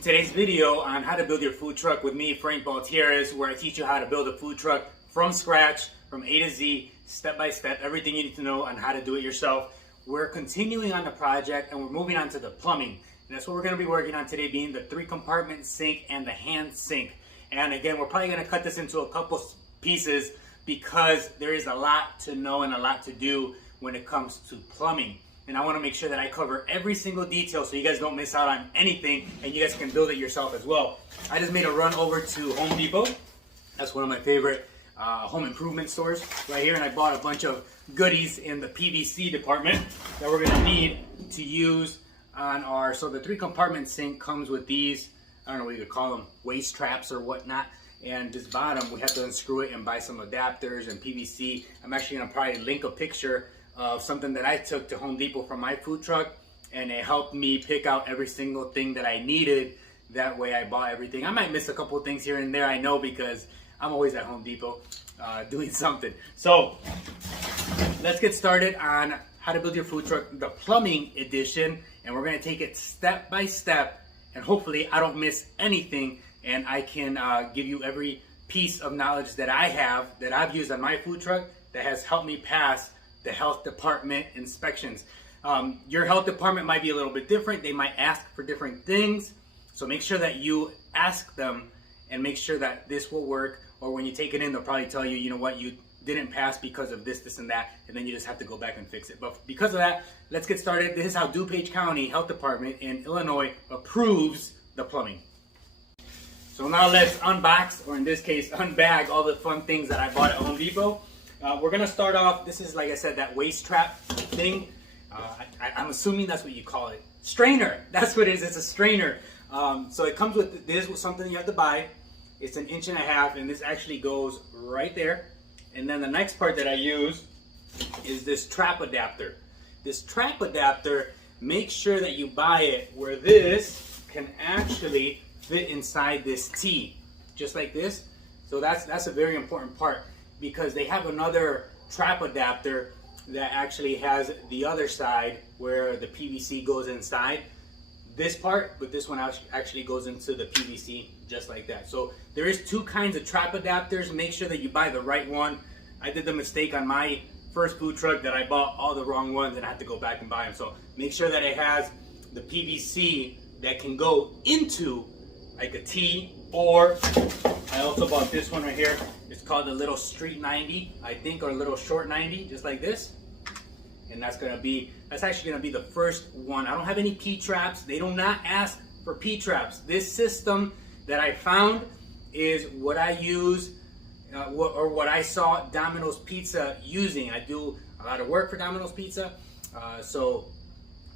In today's video on how to build your food truck with me, Frank Baltieres, where I teach you how to build a food truck from scratch, from A to Z, step by step, everything you need to know on how to do it yourself. We're continuing on the project and we're moving on to the plumbing. And that's what we're going to be working on today, being the 3-compartment sink and the hand sink. And again, we're probably going to cut this into a couple pieces because there is a lot to know and a lot to do when it comes to plumbing. And I want to make sure that I cover every single detail so you guys don't miss out on anything and you guys can build it yourself as well. I just made a run over to Home Depot. That's one of my favorite home improvement stores right here, and I bought a bunch of goodies in the PVC department that we're going to need to use on our, so the 3-compartment sink comes with these, I don't know what you could call them, waste traps or whatnot. And this bottom, we have to unscrew it and buy some adapters and PVC. I'm actually going to probably link a picture of something that I took to Home Depot from my food truck, and it helped me pick out every single thing that I needed. That way I bought everything. I might miss a couple of things here and there, I know, because I'm always at Home Depot doing something. So let's get started on how to build your food truck, the plumbing edition, and we're going to take it step by step, and hopefully I don't miss anything and I can give you every piece of knowledge that I have, that I've used on my food truck, that has helped me pass the health department inspections. Your health department might be a little bit different. They might ask for different things. So make sure that you ask them and make sure that this will work. Or when you take it in, they'll probably tell you, you know what, you didn't pass because of this, this, and that. And then you just have to go back and fix it. But because of that, let's get started. This is how DuPage County Health Department in Illinois approves the plumbing. So now let's unbox, or in this case, unbag all the fun things that I bought at Home Depot. We're gonna start off, this is, like I said, that waste trap thing. I'm assuming that's what you call it. Strainer, that's what it is, it's a strainer. So it comes with, this was something you have to buy. It's 1.5 inches, and this actually goes right there. And then the next part that I use is this trap adapter. This trap adapter, make sure that you buy it where this can actually fit inside this T, just like this. So that's a very important part, because they have another trap adapter that actually has the other side where the PVC goes inside this part, but this one actually goes into the PVC just like that. So there is 2 kinds of trap adapters. Make sure that you buy the right one. I did the mistake on my first food truck that I bought all the wrong ones and I had to go back and buy them. So make sure that it has the PVC that can go into like a T, or I also bought this one right here. It's called the little street 90, I think, or a little short 90, just like this. And that's actually gonna be the first one. I don't have any P-traps. They do not ask for P-traps. This system that I found is what I use, what I saw Domino's Pizza using. I do a lot of work for Domino's Pizza, so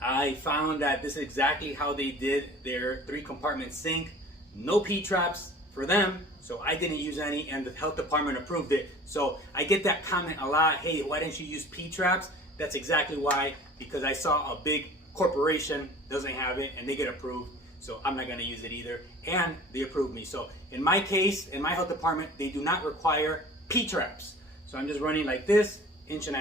I found that this is exactly how they did their 3-compartment sink. No P-traps for them, so I didn't use any, and the health department approved it. So I get that comment a lot, hey, why didn't you use P-traps? That's exactly why, because I saw a big corporation doesn't have it and they get approved, so I'm not going to use it either, and they approved me. So in my case, in my health department, they do not require P-traps. So I'm just running like this, 1.5 inches,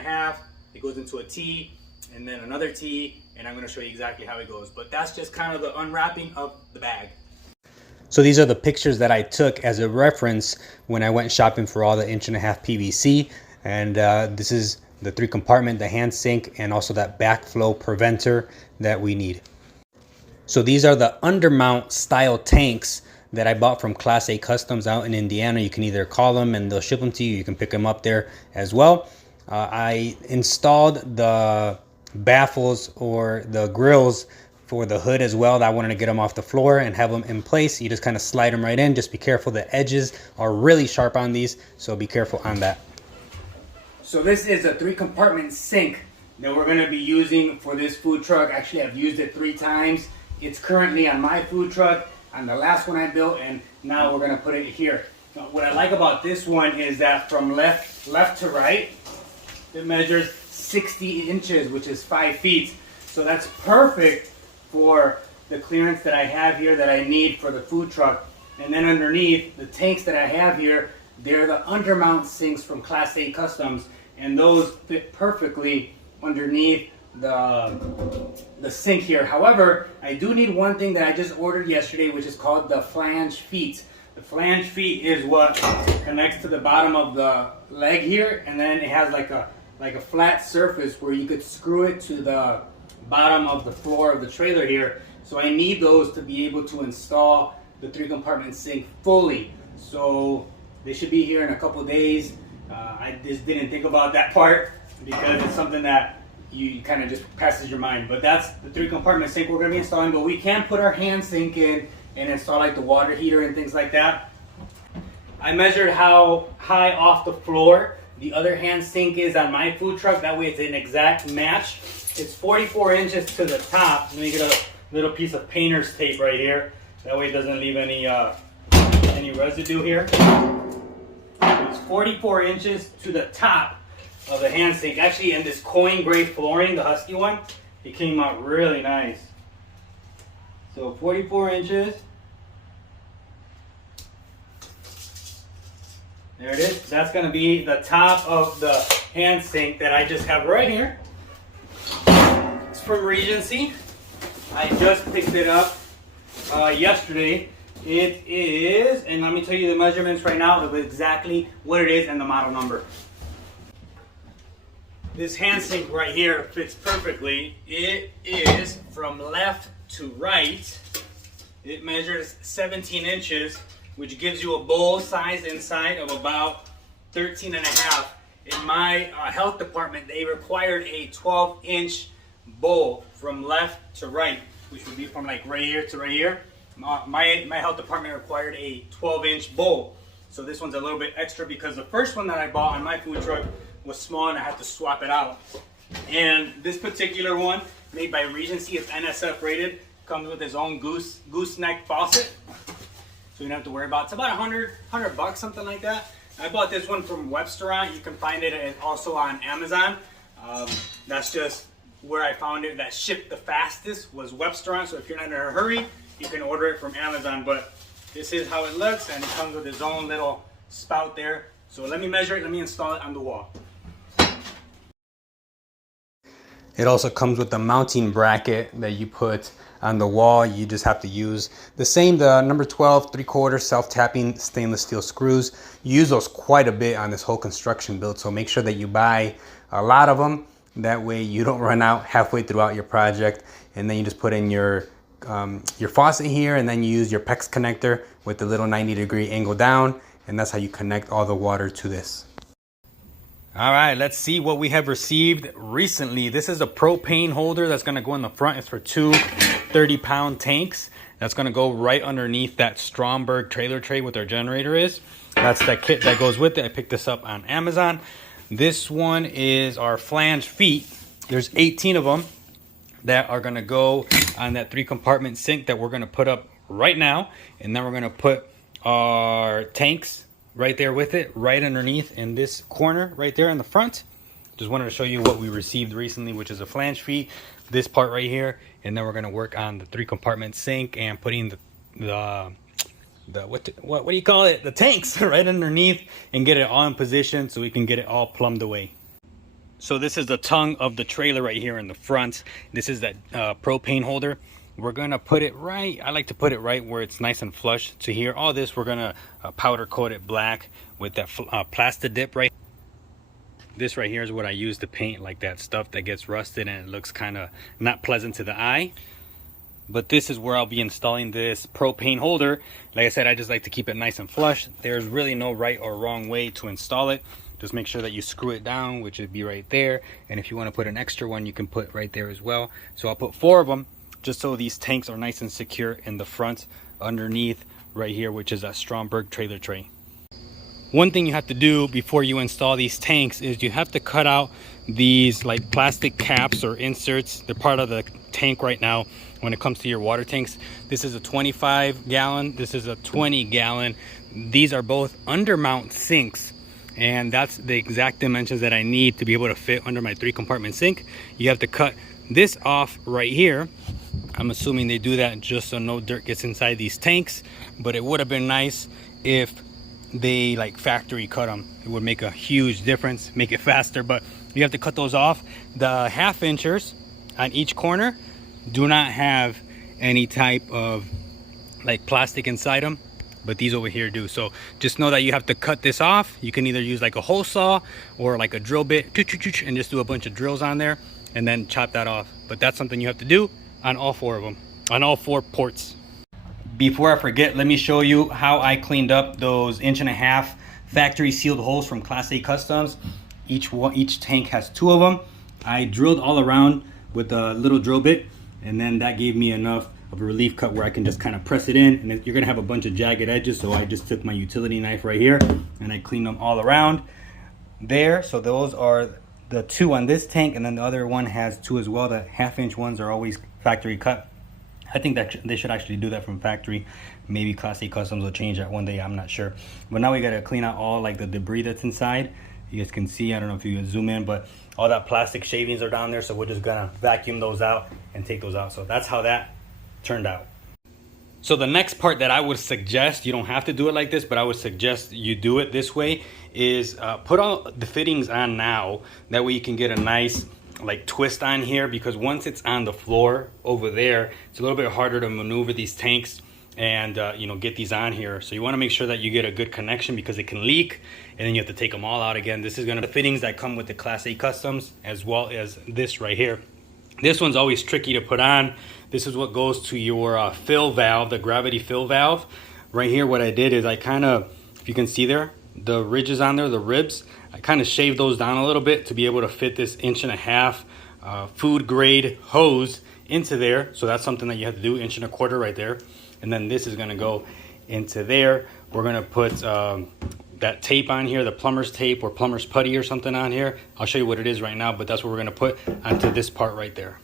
it goes into a T, and then another T, and I'm going to show you exactly how it goes. But that's just kind of the unwrapping of the bag. So these are the pictures that I took as a reference when I went shopping for all the 1.5 inch PVC, and this is the 3-compartment, the hand sink, and also that backflow preventer that we need. So these are the undermount style tanks that I bought from Class A Customs out in Indiana. You can either call them and they'll ship them to you. You can pick them up there as well. I installed the baffles or the grills for the hood as well. I wanted to get them off the floor and have them in place. You just kind of slide them right in. Just be careful. The edges are really sharp on these, so be careful on that. So this is a 3-compartment sink that we're going to be using for this food truck. Actually, I've used it 3 times. It's currently on my food truck, on the last one I built, and now we're going to put it here. Now, what I like about this one is that from left to right, it measures 60 inches, which is 5 feet. So that's perfect for the clearance that I have here that I need for the food truck. And then underneath, the tanks that I have here, they're the undermount sinks from Class A Customs, and those fit perfectly underneath the sink here. However, I do need one thing that I just ordered yesterday, which is called the flange feet. The flange feet is what connects to the bottom of the leg here, and then it has like a flat surface where you could screw it to the bottom of the floor of the trailer here. So I need those to be able to install the 3-compartment sink fully. So they should be here in a couple days. I just didn't think about that part because it's something that you kind of just passes your mind. But that's the 3-compartment sink we're going to be installing. But we can put our hand sink in and install like the water heater and things like that. I measured how high off the floor the other hand sink is on my food truck. That way it's an exact match. It's 44 inches to the top. Let me get a little piece of painter's tape right here. That way it doesn't leave any residue here. It's 44 inches to the top of the hand sink. Actually, in this coin gray flooring, the Husky one, it came out really nice. So 44 inches. There it is. That's going to be the top of the hand sink that I just have right here. It's from Regency. I just picked it up yesterday. It is, and let me tell you the measurements right now of exactly what it is and the model number. This hand sink right here fits perfectly. It is from left to right. It measures 17 inches, which gives you a bowl size inside of about 13 and a half. In my health department, they required a 12-inch bowl from left to right, which would be from like right here to right here. My health department required a 12-inch bowl. So this one's a little bit extra because the first one that I bought on my food truck was small and I had to swap it out. And this particular one, made by Regency, is NSF rated, comes with its own gooseneck faucet. So you don't have to worry about it. It's about $100 bucks, something like that. I bought this one from Webstaurant. You can find it also on Amazon. That's just where I found it. That shipped the fastest was Webstaurant. So if you're not in a hurry, you can order it from Amazon. But this is how it looks, and it comes with its own little spout there. So let me measure it. Let me install it on the wall. It also comes with the mounting bracket that you put on the wall. You just have to use the number 12 3/4 self-tapping stainless steel screws. You use those quite a bit on this whole construction build, so make sure that you buy a lot of them. That way you don't run out halfway throughout your project, and then you just put in your faucet here, and then you use your PEX connector with the little 90-degree angle down, and that's how you connect all the water to this. All right, let's see what we have received recently. This is a propane holder that's gonna go in the front. It's for two 30-pound tanks. That's gonna go right underneath that Stromberg trailer tray with our generator is. That's that kit that goes with it. I picked this up on Amazon. This one is our flange feet. There's 18 of them that are gonna go on that 3-compartment sink that we're gonna put up right now. And then we're gonna put our tanks right there with it, right underneath in this corner right there in the front. Just wanted to show you what we received recently, which is a flange feet, this part right here, and then we're going to work on the 3-compartment sink and putting the what do you call it, the tanks right underneath, and get it all in position so we can get it all plumbed away. So this is the tongue of the trailer right here in the front. This is that propane holder. We're gonna put it right, I like to put it right where it's nice and flush to here. All this, we're gonna powder coat it black with that plastic dip right. This right here is what I use to paint like that stuff that gets rusted and it looks kind of not pleasant to the eye. But this is where I'll be installing this propane holder. Like I said, I just like to keep it nice and flush. There's really no right or wrong way to install it. Just make sure that you screw it down, which would be right there. And if you wanna put an extra one, you can put right there as well. So I'll put 4 of them, just so these tanks are nice and secure in the front underneath right here, which is a Stromberg trailer tray. One thing you have to do before you install these tanks is you have to cut out these like plastic caps or inserts. They're part of the tank right now when it comes to your water tanks. This is a 25 gallon, this is a 20 gallon. These are both undermount sinks, and that's the exact dimensions that I need to be able to fit under my 3-compartment sink. You have to cut this off right here. I'm assuming they do that just so no dirt gets inside these tanks, but it would have been nice if they like factory cut them. It would make a huge difference, make it faster, but you have to cut those off. The 1/2 inchers on each corner do not have any type of like plastic inside them, but these over here do. So just know that you have to cut this off. You can either use like a hole saw or like a drill bit and just do a bunch of drills on there and then chop that off. But that's something you have to do on all four of them, on all four ports. Before I forget, let me show you how I cleaned up those 1.5 inch factory sealed holes from Class A Customs. Each tank has 2 of them. I drilled all around with a little drill bit, and then that gave me enough of a relief cut where I can just kind of press it in, and then you're gonna have a bunch of jagged edges. So I just took my utility knife right here and I cleaned them all around there. So those are the 2 on this tank, and then the other one has 2 as well. The 1/2 inch ones are always factory cut. I think that they should actually do that from factory. Maybe Class A Customs will change that one day, I'm not sure. But now we gotta clean out all like the debris that's inside. You guys can see, I don't know if you can zoom in, but all that plastic shavings are down there. So we're just gonna vacuum those out and take those out. So that's how that turned out. So the next part that I would suggest, you don't have to do it like this, but I would suggest you do it this way, is put all the fittings on now. That way you can get a nice like twist on here, because once it's on the floor over there, it's a little bit harder to maneuver these tanks and you know, get these on here. So you want to make sure that you get a good connection, because it can leak and then you have to take them all out again. This is gonna be the fittings that come with the Class A Customs, as well as this right here. This one's always tricky to put on. This is what goes to your fill valve, the gravity fill valve. Right here, what I did is I kind of, if you can see there, the ridges on there, the ribs, I kind of shaved those down a little bit to be able to fit this 1.5 inch food grade hose into there. So that's something that you have to do, 1.25 inch right there. And then this is gonna go into there. We're gonna put that tape on here, the plumber's tape or plumber's putty or something on here. I'll show you what it is right now, but that's what we're gonna put onto this part right there.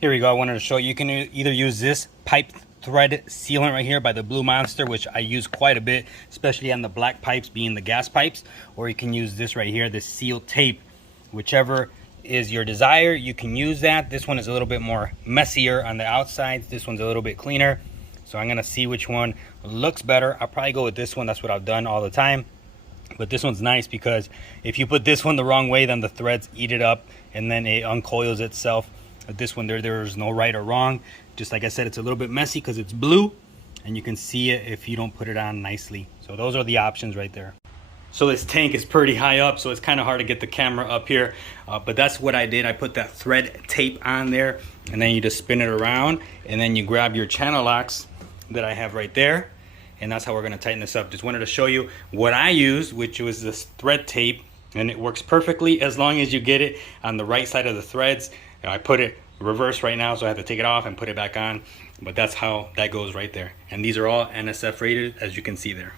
Here we go. I wanted to show you, you can either use this pipe thread sealant right here by the Blue Monster, which I use quite a bit, especially on the black pipes being the gas pipes, or you can use this right here, this seal tape. Whichever is your desire, you can use that. This one is a little bit more messier on the outside. This one's a little bit cleaner. So I'm gonna see which one looks better. I'll probably go with this one. That's what I've done all the time. But this one's nice, because if you put this one the wrong way, then the threads eat it up and then it uncoils itself. But this one, there's no right or wrong. Just like I said, it's a little bit messy because it's blue, and you can see it if you don't put it on nicely. So those are the options right there. So this tank is pretty high up, so it's kind of hard to get the camera up here. But that's what I did. I put that thread tape on there, and then you just spin it around, and then you grab your channel locks that I have right there, and that's how we're gonna tighten this up. Just wanted to show you what I used, which was this thread tape, and it works perfectly as long as you get it on the right side of the threads. I put it reverse right now, so I have to take it off and put it back on, but that's how that goes right there. And these are all NSF rated, as you can see there.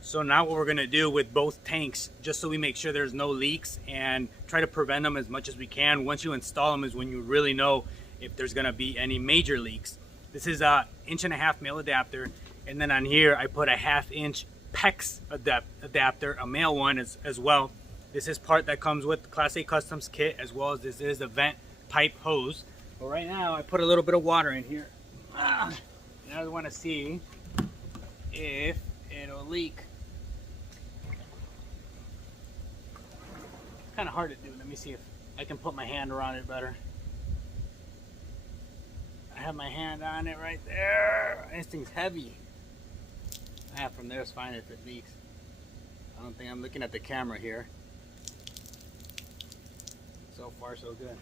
So now what we're gonna do with both tanks, just so we make sure there's no leaks and try to prevent them as much as we can, once you install them is when you really know if there's gonna be any major leaks. This is a 1.5 inch male adapter, and then on here I put a 1/2 inch PEX adapter, a male one as well. This is part that comes with the Class A Customs kit, as well as this is a vent pipe hose. But right now I put a little bit of water in here. And I want to see if it'll leak. It's kind of hard to do. Let me see if I can put my hand around it better. I have my hand on it right there. This thing's heavy. From there it's fine if it leaks. I don't think I'm looking at the camera here. So far so good.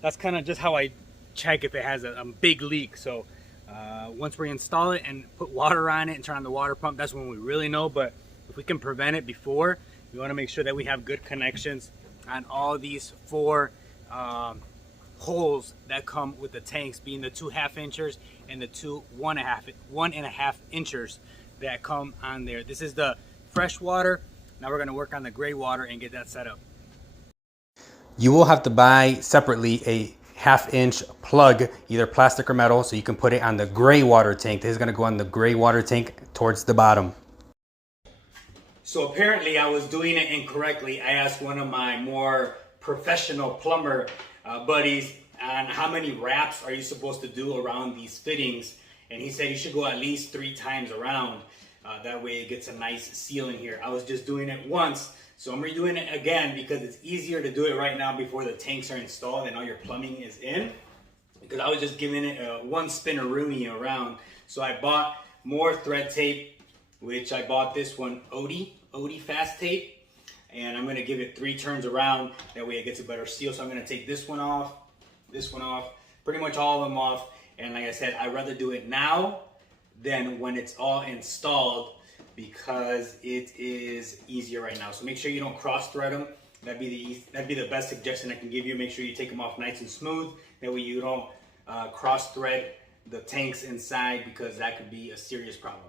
That's kind of just how I check if it has a big leak. So once we install it and put water on it and turn on the water pump, that's when we really know. But if we can prevent it before, we want to make sure that we have good connections on all these 4 holes that come with the tanks, being the 2 1/2 inchers and the 2 1.5 inchers that come on there. This is the fresh water. Now we're going to work on the gray water and get that set up. You will have to buy separately a 1/2 inch plug, either plastic or metal, so you can put it on the gray water tank. This is going to go on the gray water tank towards the bottom. So apparently I was doing it incorrectly. I asked one of my more professional plumber buddies on how many wraps are you supposed to do around these fittings, and he said you should go at least 3 times around. That way it gets a nice seal in here. I was just doing it once, so I'm redoing it again because it's easier to do it right now before the tanks are installed and all your plumbing is in. Because I was just giving it one spin-a-rooney around. So I bought more thread tape, which I bought this one, Odie fast tape. And I'm gonna give it 3 turns around. That way it gets a better seal. So I'm gonna take this one off, pretty much all of them off. And like I said, I'd rather do it now than when it's all installed because it is easier right now. So make sure you don't cross thread them. That'd be the best suggestion I can give you. Make sure you take them off nice and smooth. That way you don't cross thread the tanks inside because that could be a serious problem.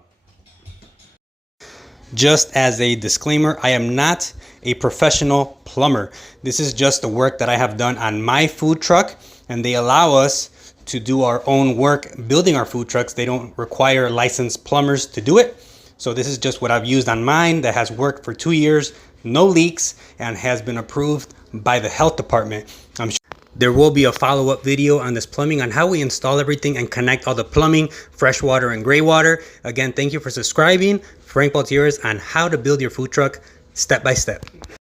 Just as a disclaimer, I am not a professional plumber. This is just the work that I have done on my food truck, and they allow us to do our own work building our food trucks. They don't require licensed plumbers to do it. So this is just what I've used on mine that has worked for 2 years, no leaks, and has been approved by the health department. I'm sure there will be a follow-up video on this plumbing, on how we install everything and connect all the plumbing, fresh water and gray water. Again, thank you for subscribing. Frank Baltieres on how to build your food truck step by step.